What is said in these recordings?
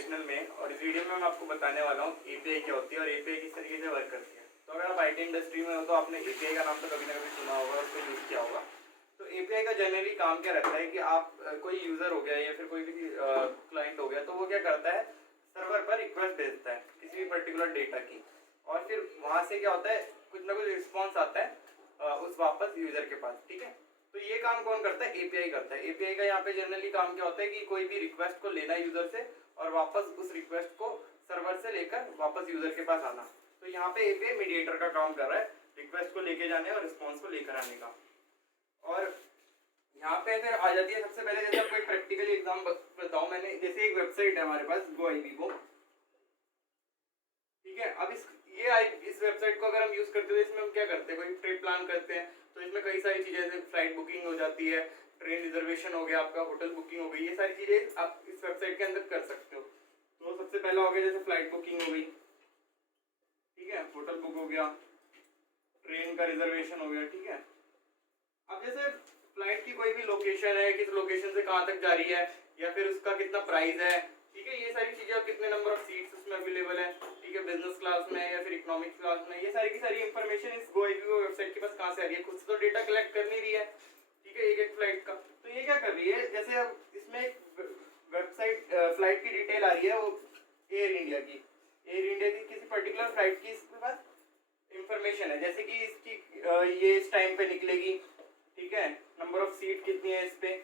Educational में, और इस वीडियो में मैं आपको बताने वाला हूँ एपीआई क्या होती है और एपीआई किस तरीके से वर्क करती है। तो अगर आप आईटी इंडस्ट्री में हो तो आपने एपीआई का नाम तो कभी ना कभी सुना होगा, उसको यूज़ किया होगा। तो एपीआई का जनरली काम क्या रहता है कि आप कोई यूज़र हो गया या फिर कोई भी क्लाइंट हो गया, तो वो क्या करता है, सर्वर पर रिक्वेस्ट भेजता है किसी भी पर्टिकुलर डेटा की, और फिर वहाँ से क्या होता है, कुछ ना कुछ रिस्पॉन्स आता है उस वापस यूज़र के पास। ठीक है, तो ये काम कौन करता है, एपीआई करता है। एपीआई का यहाँ पे जनरली काम क्या होता है कि कोई भी रिक्वेस्ट को लेना यूजर से और वापस उस रिक्वेस्ट को सर्वर से लेकर वापस यूजर के पास आना। तो यहाँ पे एपीआई मीडिएटर का काम कर रहा है, रिक्वेस्ट को लेके जाने और रिस्पॉन्स को लेकर आने का। और यहाँ पे फिर आ जाती है सबसे पहले, जैसे आपको एक प्रैक्टिकली एग्जाम बताऊं मैंने, जैसे एक वेबसाइट है हमारे पास GoIbibo। ठीक है, अब इस वेबसाइट को अगर हम यूज करते हैं, इसमें हम क्या करते हैं, कोई ट्रिप प्लान करते हैं तो इसमें कई सारी चीजें, जैसे फ्लाइट बुकिंग हो जाती है, ट्रेन रिजर्वेशन हो गया, आपका होटल बुकिंग हो गई, ये सारी चीजें आप इस वेबसाइट के अंदर कर सकते हो। तो सबसे पहला हो गया जैसे फ्लाइट बुकिंग हो गई, ठीक है, होटल बुक हो गया, ट्रेन का रिजर्वेशन हो गया। ठीक है, अब जैसे फ्लाइट की कोई भी लोकेशन है, किस लोकेशन से कहाँ तक जा रही है, या फिर उसका कितना प्राइस है, ठीक है, ये सारी चीजें, कितने नंबर ऑफ सीट्स उसमें अवेलेबल है, ठीक है, बिजनेस क्लास में या फिर इकोनॉमिक क्लास में, ये सारी की सारी इंफॉर्मेशन इस GoIbibo वेबसाइट के पास कहाँ से आ रही है, खुद से तो डेटा कलेक्ट कर नहीं रही है। ठीक है, एक एक फ्लाइट का, तो ये क्या कर रही है, जैसे अब इसमें एक वेबसाइट फ्लाइट की डिटेल आ रही है, वो एयर इंडिया की किसी पर्टिकुलर फ्लाइट की इसके पास इंफॉर्मेशन है, जैसे कि इसकी ये इस टाइम पे निकलेगी, ठीक है, नंबर ऑफ सीट कितनी है इस पे,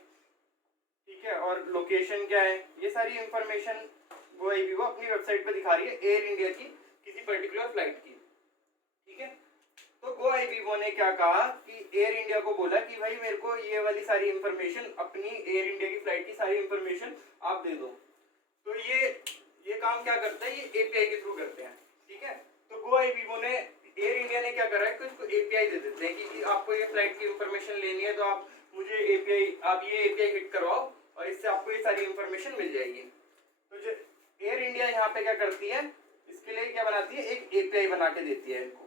ठीक है, और लोकेशन क्या है, ये सारी इंफॉर्मेशन GoIbibo अपनी वेबसाइट पे दिखा रही है एयर इंडिया की किसी पर्टिकुलर फ्लाइट की। ठीक है, तो GoIbibo ने क्या कहा कि एयर इंडिया को बोला कि भाई मेरे को ये वाली सारी इंफॉर्मेशन, अपनी एयर इंडिया की फ्लाइट की सारी इंफॉर्मेशन आप दे दो। तो ये काम क्या करता है, ये एपीआई के थ्रू करते हैं। ठीक है, तो GoIbibo ने, एयर इंडिया ने क्या करा है कि उसको एपीआई दे देते हैं कि आपको ये फ्लाइट की इंफॉर्मेशन लेनी है तो आप मुझे आप ये एपीआई हिट करवाओ और इससे आपको ये सारी इंफॉर्मेशन मिल जाएगी। तो जो एयर इंडिया यहाँ पे क्या करती है, इसके लिए क्या बनाती है, एक एपीआई बना के देती है इनको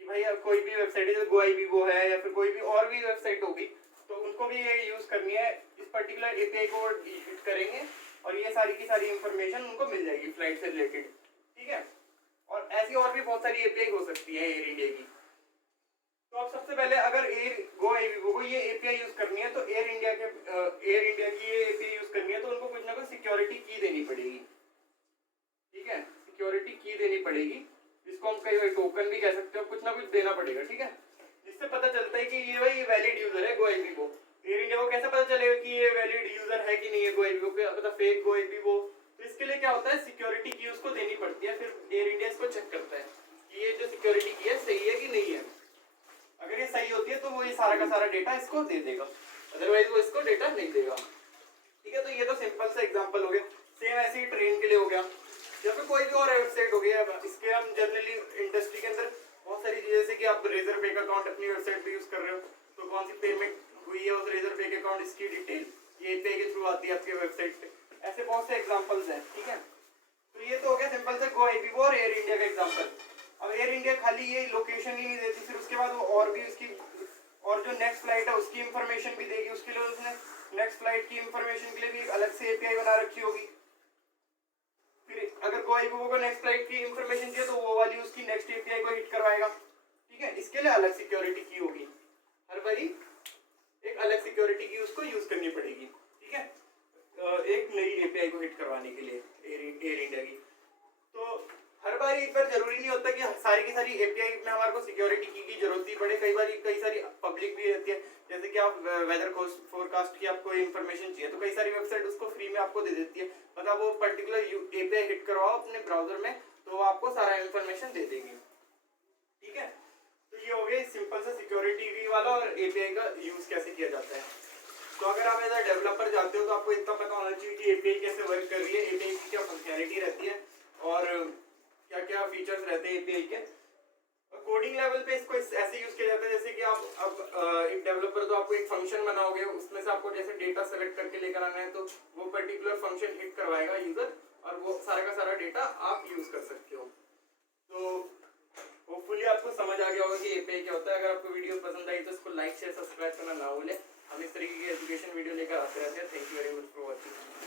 कि भाई अब कोई भी वेबसाइट है, जो GoIbibo है या फिर कोई भी और भी वेबसाइट होगी, तो उनको भी ये यूज करनी है, इस पर्टिकुलर एपीआई को हिट करेंगे और ये सारी की सारी इंफॉर्मेशन उनको मिल जाएगी फ्लाइट से रिलेटेड। ठीक है, और ऐसी और भी बहुत सारी एपीआई हो सकती है एयर इंडिया की। तो अब सबसे पहले अगर GoIbibo को ये एपीआई यूज करनी है, तो एयर इंडिया की ये एपीआई यूज करनी है, तो उनको कुछ ना कुछ सिक्योरिटी की देनी पड़ेगी। ठीक है, सिक्योरिटी की देनी पड़ेगी, जिसको हम कई टोकन भी कह सकते हो, कुछ ना कुछ देना पड़ेगा। ठीक है, जिससे पता चलता है कि ये भाई वैलिड यूजर है GoIbibo। एयर इंडिया को कैसे पता चलेगा कि ये वैलिड यूजर है कि नहीं है GoIbibo पे, मतलब फेक GoIbibo। तो इसके लिए क्या होता है, सिक्योरिटी की उसको देनी पड़ती है, फिर एयर इंडिया इसको चेक करता है कि ये जो सिक्योरिटी की है सही है कि नहीं है। अगर ये सही होती है तो वो ये सारा का सारा डेटा इसको दे देगा, अदरवाइज वो इसको डेटा नहीं देगा। ठीक है, तो ये तो सिंपल सा एग्जांपल हो गया। सेम ऐसे ही ट्रेन के लिए हो गया, या फिर कोई भी और वेबसाइट हो गया। इसके हम जनरली इंडस्ट्री के अंदर बहुत सारी चीजें, जैसे कि आप रेजर पे अकाउंट अपनी वेबसाइट पे यूज कर रहे हो, तो कौन सी पेमेंट हुई है उस रेजर पे अकाउंट, इसकी डिटेल ये एपीआई के थ्रू आती है आपके वेबसाइट पे। ऐसे बहुत से एग्जांपल्स हैं। ठीक है, तो ये तो हो गया सिंपल से GoIbibo और एयर इंडिया का एग्जांपल। अब एयर इंडिया खाली ये लोकेशन ही नहीं देती, फिर उसके बाद वो और भी उसकी, और जो नेक्स्ट फ्लाइट है उसकी इंफॉर्मेशन भी देगी। उसके लिए उसने नेक्स्ट फ्लाइट की इंफॉर्मेशन के लिए भी एक अलग से एपीआई बना रखी होगी। फिर अगर GoIbibo को नेक्स्ट फ्लाइट की इंफॉर्मेशन चाहिए तो वो वाली उसकी नेक्स्ट एपीआई को हिट करवाएगा। ठीक है, इसके लिए अलग सिक्योरिटी की होगी, हर बारी एक अलग सिक्योरिटी की उसको यूज करनी पड़ेगी। ठीक है, एक नई एपीआई को हिट करवाने के लिए एयर इंडिया की। तो हर बार एक बार जरूरी नहीं होता कि सारी की सारी एपीआई में हमारे को सिक्योरिटी की जरूरत ही पड़े। कई सारी पब्लिक भी रहती है, जैसे कि आप वेदर फोरकास्ट की आपको इंफॉर्मेशन चाहिए तो कई सारी वेबसाइट उसको फ्री में आपको दे देती है, मतलब वो पर्टिकुलर एपीआई हिट करवाओ अपने ब्राउजर में तो वो आपको सारा इंफॉर्मेशन दे देंगे। ठीक है, तो ये हो गया सिंपल सा सिक्योरिटी वाला और एपीआई का यूज कैसे किया जाता है। तो अगर आप एज अ डेवलपर जाते हो तो आपको इतना पता होना चाहिए कि एपीआई कैसे वर्क कर रही है, एपीआई की क्या फंक्शनैलिटी रहती है और क्या क्या फीचर्स रहते हैं एपीआई के। कोडिंग लेवल पे इसको ऐसे यूज किया जाता है, जैसे कि आप अब एक डेवलपर, तो आपको एक फंक्शन बनाओगे, उसमें से आपको जैसे डेटा सेलेक्ट करके लेकर आना है, तो वो पर्टिकुलर फंक्शन हिट करवाएगा यूजर और वो सारा का सारा डेटा आप यूज कर सकते हो। तो होपफुली आपको समझ आ गया होगा कि एपीआई क्या होता है। अगर आपको वीडियो पसंद आई तो इसको लाइक शेयर सब्सक्राइब करना ना भूलें। हम इस तरीके की एजुकेशन वीडियो लेकर आते रहते हैं। Thank you very much for watching.